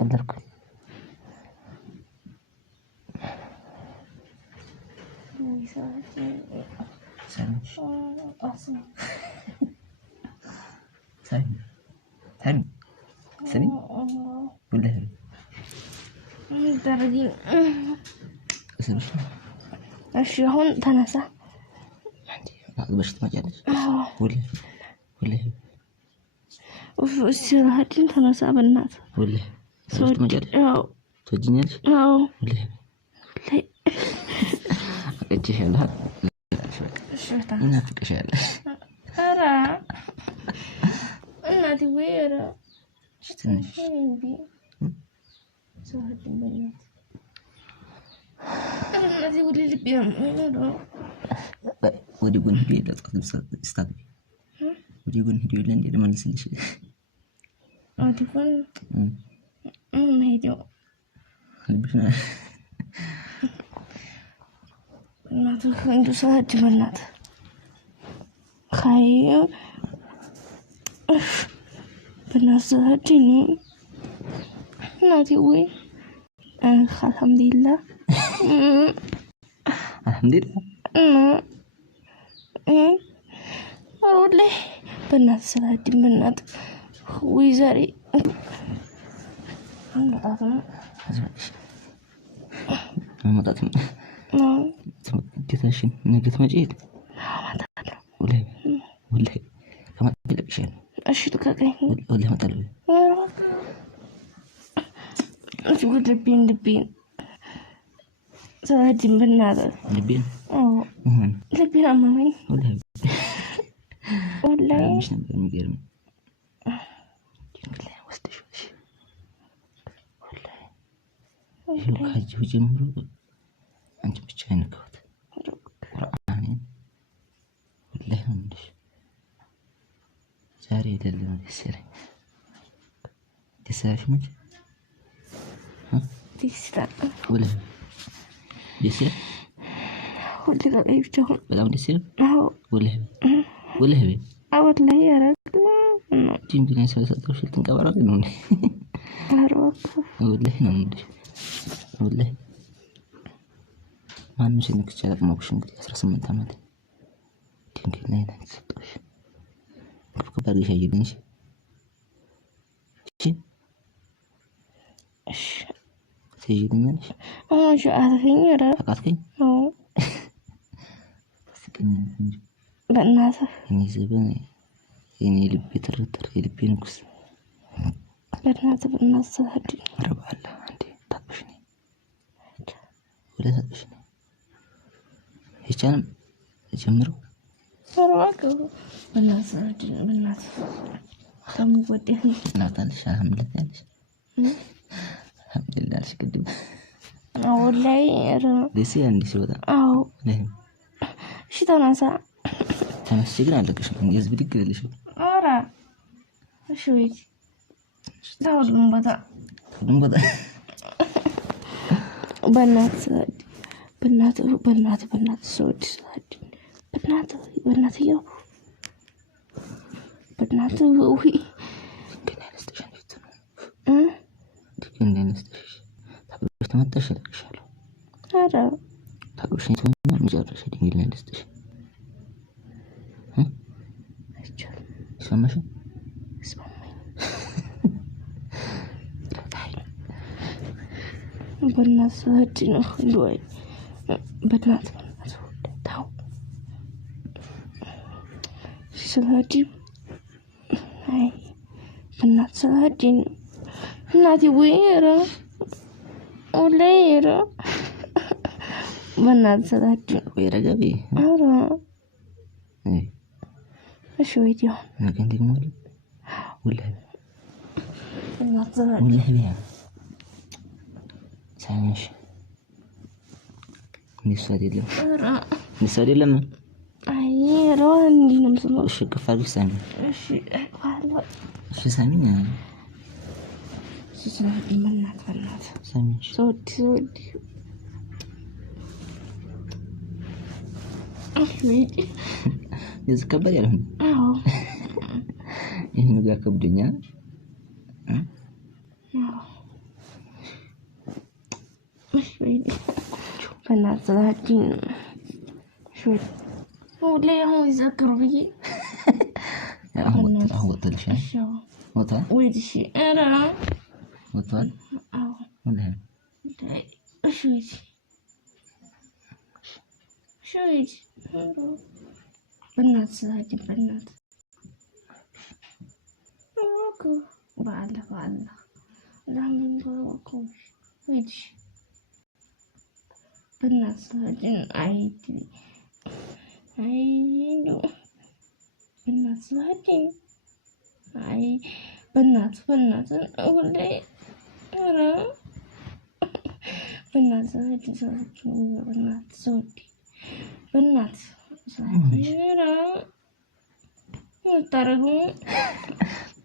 قدرك سامي سامي ولا هبي درجين سامي ايش هون تنسى باش تمجالش ولا هبي وفي السيارة تنسى بالناس ولا باش تمجالش تجينيش ولا هبي اجيش لها ينافق شاء الله أرى أنا دويرة شتنش سهل البنات أنا تقولي لي بيهم ودي يقول هدي لا تقدم استاذ ودي يقول هدي ولا ندير ما نسلش ودي يقول هدي خلبنا ما تخلو سهل البنات خايف بنات هديني نادي وين الحمد لله الحمد لله والله بنات سهدي بنات ويزاري مطاتم كثاشين نقت مجيد ولا كما تلعب شيء أشيلك كاين ولا ما تلعب تقول لبين سهدي بنات لبين لبين أمامي ولا مش نقدر نقرم والله واستشوش والله حاج وجمرو أنت بتشينك قرآنين والله مندش جاري دلنا تسيري تسيري مج تسيري ولا تسيري ولا كيف تقول ولا تسيري ولا هبي أود لا يا رجل تيجي نسوي سطوش تنكبر علينا أروح والله مندش والله ما نمشي انك تشارك موكشن كده 18 عام تيجي لنا سطوش كيف باقي شيء يدينش إيش تيجي لنا شو عارفين يا رجل فقطكين بس كنا بنات يعني زبانة يعني لبي ترتر لبي نقص بنات سهدي ربع الله عندي تطبشني ولا تطبشني هيك أنا أجمره أروح بنات سهدي بنات كم وديني لا تعلش الحمد لله تعلش الحمد لله عشان كده والله يا ديسي عندي شو ده ليه شو تنسى أنا السجن عندك إيش من جذب ديك اللي شو أرى شويت داول بدأ بنات سهدي بنات سهدي بنات يابو بنات وهي كنا نستشهد في التنوم كنا نستشهد طب تمتش لك شالو أرى طب وش نسوي مجرد شيء اللي نستشهد اسمع ماشي اسمع لا بنات سهدي نخلوي بنات تاو سهدي هاي بنات سهدي نادي ويرا وليرا بنات سهدي ويرا قبي أرى ايه ايش ويديو انا كنت مولد ولا بنات سهدي ولا هبيها سامش نسادي لما أي روان دي نمسمو وش كفار سامي ايش قالوا وش سامي يعني سهدي بنات سامي سودي ويدي يزكبر يا لهم أهو إنه جاك بدنيا مش بعيد بنات صلاحين شوي هو ليه هو يذكر بي هو طل شيء هو طل ويد شيء أنا هو طل ولا شوي بنات صلاحين بنات أوكي بعد لا من بروكوش ويد شيء بنات صلاحين عيدي بنات صلاحين أي بنات أقول لي أنا بنات صلاحين بنات صوتي بنات صلاحين أنا مترجم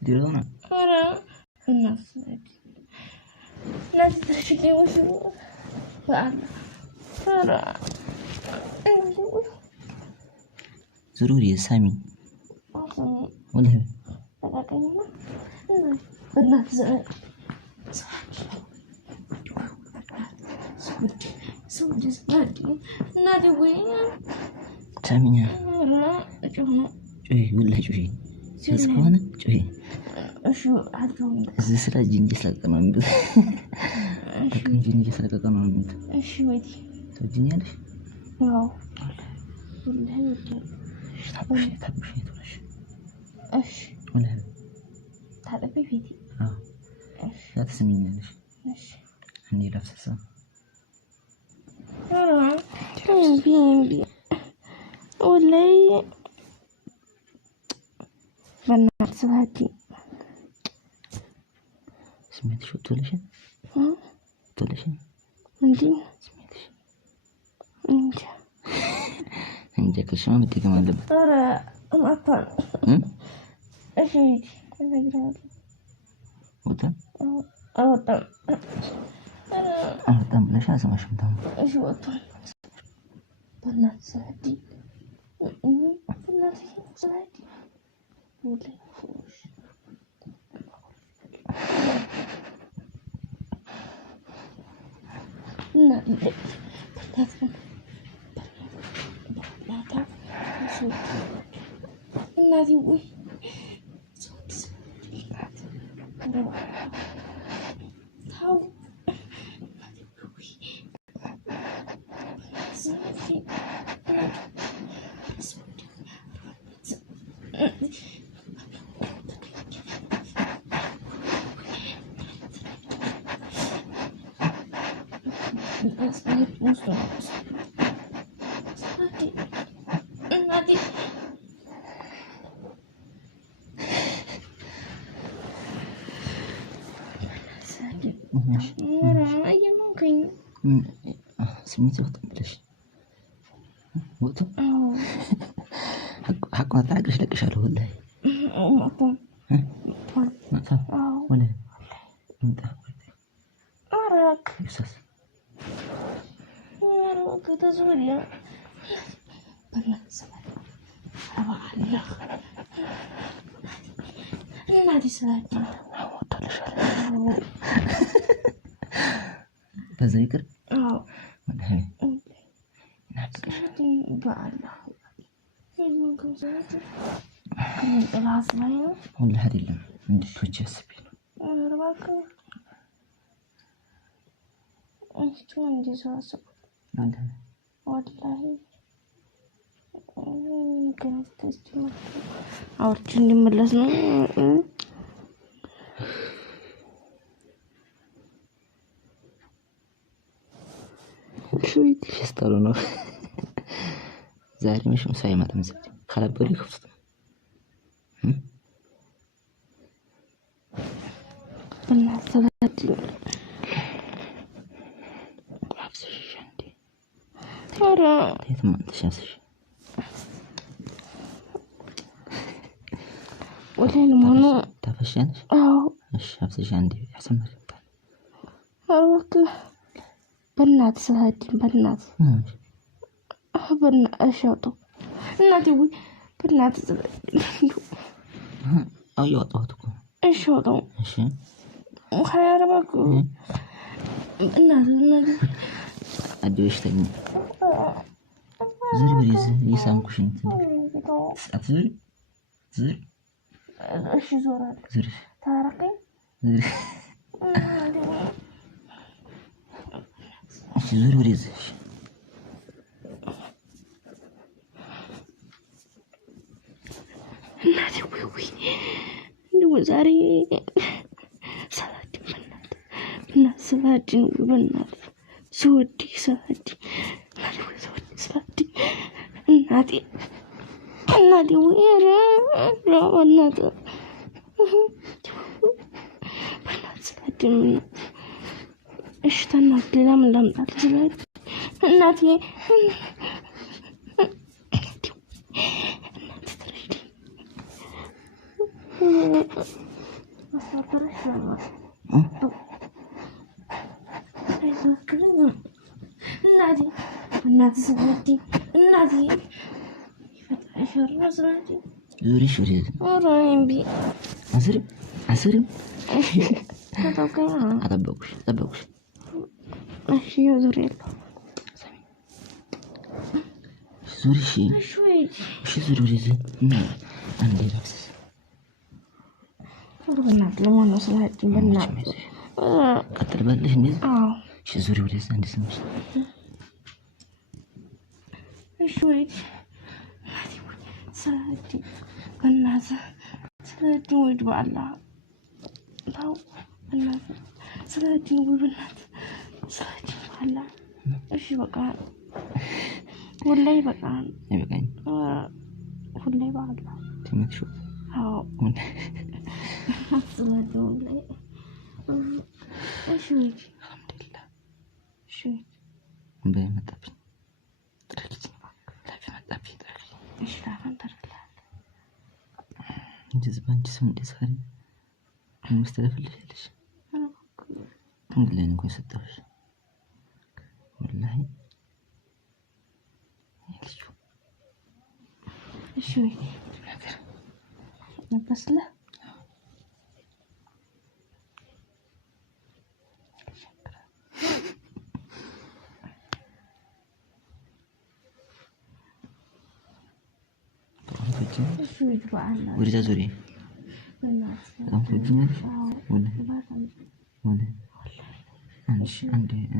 ديرونا أنا بنات صلاحين ناس تشكي وشو بعد أنا ضروري سامي أصلا ولا لكن بنات صلاحين صوتي صلاحين نادي وين سامي لا شوفنا شوي ولا شوي سكونا شوي شو عدهم زي جنجس لك كمان بس لكن جنجس لك كمان بس شو ودي توديني ليش واو ولا هي تحب شيء تولش ايش ولا هذا هذا بيفيدي ايش لا تسميني ليش ايش عندي نفس السنة بي ولا بنات صلاحين سمعت شو تولش تولش عندي انت كل شو بدي كمان دب ترى مقطع ايش هيك انا قرأت وتم أوطن أنا تم ليش أسمع شو تم ايش وطن بنات صلاحين بنات صلاحين ولا فوش لا نادي وي هاو نادي ماشي أي ممكن سميتي وقت بلاش وقت حق ما تعقش لك شغله ولا مطن ما ولا انت أراك بسس أراك تزوري بنات صلاحين أبا الله نادي صلاحين بذكر ولا هي صلاحين بالله ممكن صلاحين كم طلع صلاحين ولا هذه اللي عندي توجه سبيل أراك إيش عندي ساسو عندها والله كانت تستمر أورجيني ملسنا شوي تشتغلونه زاري مش مسايمة تمسك خلا بقولي خفت بنات صلاحين حفظ الشيء عندي ترى تيت ما انت شمس الشيء ولا المهنو تفشينش ايش حفظ الشيء عندي احسن ما كنت أراك بنات صلاحين بنات بنات أشاطو نادي وي بنات صلاحين أو يوطوتكم ايش هذا؟ እሺ خير باكو الناس አዲሽ ተኝ ዝር ብሪዝ ይሳምኩሽ እንትን አትዝር ዝር ايش زورال ዝር ታረቀኝ ዝር እሺ ዝር ብሪዝ እናቴ ወይ እንደው ዛሬ ሰላድ በእናት ሰላድን በእናት ስወድ ሰላድ ሰላድ እናቴ ወይራ በእናት ሰላድ እሺ ተናት ሌላ ምን ላምጣት ሰላድ እናቴ እናቴ ሰላዲ እናቴ ይፈጣ ሰላዲ ዙሪሽ ወዲህ ኦራይምቢ አስርም ተጠብቁሽ እሺ ዙሪያ ዙሪሽ እሺ ዙሪ ወዲህ አንዴ ራስ በእናት ለማን ሰላዲ በእናት ቀጥል በልሽ እንዴ አዎ እሺ ዙሪ ወዲህ አንዴ ስምሽ እሺ ወይ ሰላዲ በእናት ሰላዲ ወይ በአላ ታው በእናት ሰላዲ ወይ በእናት ሰላዲ በአላ እሺ በቃ ወላሂ በቃ ይበቃኝ ወላሂ በአላ ትምትሹ አዎ ሰላዲ ወላሂ እሺ አልሐምዱሊላህ እሺ በመጣብኝ ጥረልኝ ለመጣብኝ ጥረልኝ እሺ ታፈንተርላ እንጂ ዝባንቺ ስም እንደዛሬ መስተለፈልሽ እንግዲህ እንኳን ሰጣሽ ወላሂ ልጅ እሺ ነገር ለበስለ እሺ ይባላል ወዲያ ዙሪ በእናት ወደ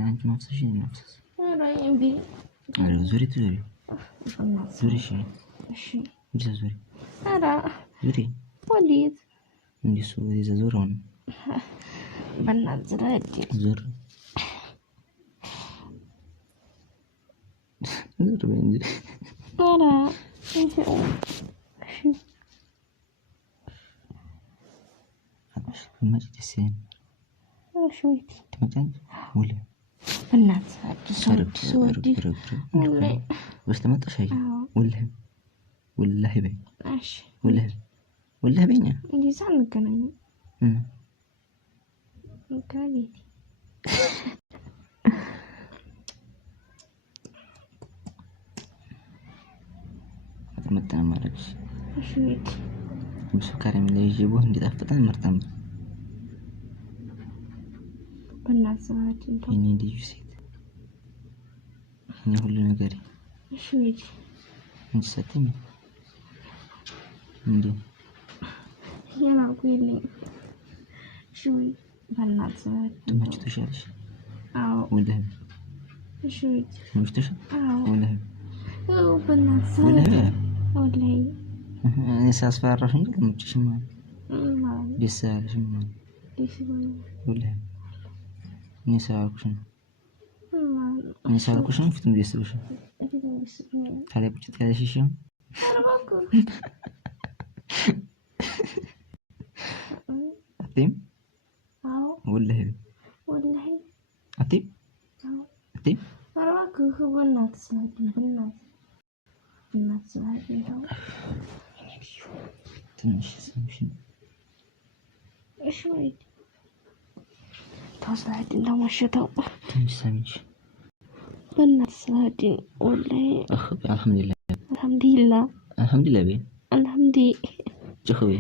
አንድ ማፍሰሽ ማፍሰስ ኦራይምቢ ዙሪ ዙሪ ዙሪ እሺ ወዲያ ዙሪ አራ ዙሪ ወዲት እንዲሱ ወዲያ ዙሪውን በእናት ዝራዲ ዙር ዙር በእንጂ አራ እሺ ማጭ ደሴን እሺ ትመጣን ወለ በእናት ሰወዲ በስተመጣሽ አይ ወላሂ በይ እሺ ወላሂ በይኛ እንዴ ሳንገናኝ ጋቢቲ መጣን ማረግሽ እሺ በሱካር የሚለይጅቦ እንዲጣፍጣን መርጠን በእናት ሰዓት እኔ ልጅ ሴት እኔ ሁሉ ነገር እሺ እንጂ ሰጥኝ እንዴ የናቁኝ እሺ በእናት ሰዓት ተመችቶሻልሽ አዎ ወላሂ እሺ ተመችቶሻል አዎ ወላሂ በእናት ሰዓት ወላሂ እኔ ሳስፈራራሽ እንጂ ለምጭሽማ ደስ ያለሽማ ወላሂ እኔ ሳልኩሽ ነው ፊቱን ደስ ብሎሻል ታዲያ ቁጭት ያለሽ ይሻል አትይም ወላሂ አትይም በእናት ሰዓት በእናት ሰዓት ትንሽ ሰምሽ እሺ ወይ ታስላድ እንደማሸተው ትንሽ ሰምሽ በእናት ሰዓት ወላሂ አልሐምዱሊላህ አልሐምዱሊላህ አልሐምዱሊላህ አልሐምዱሊላህ ጭኸው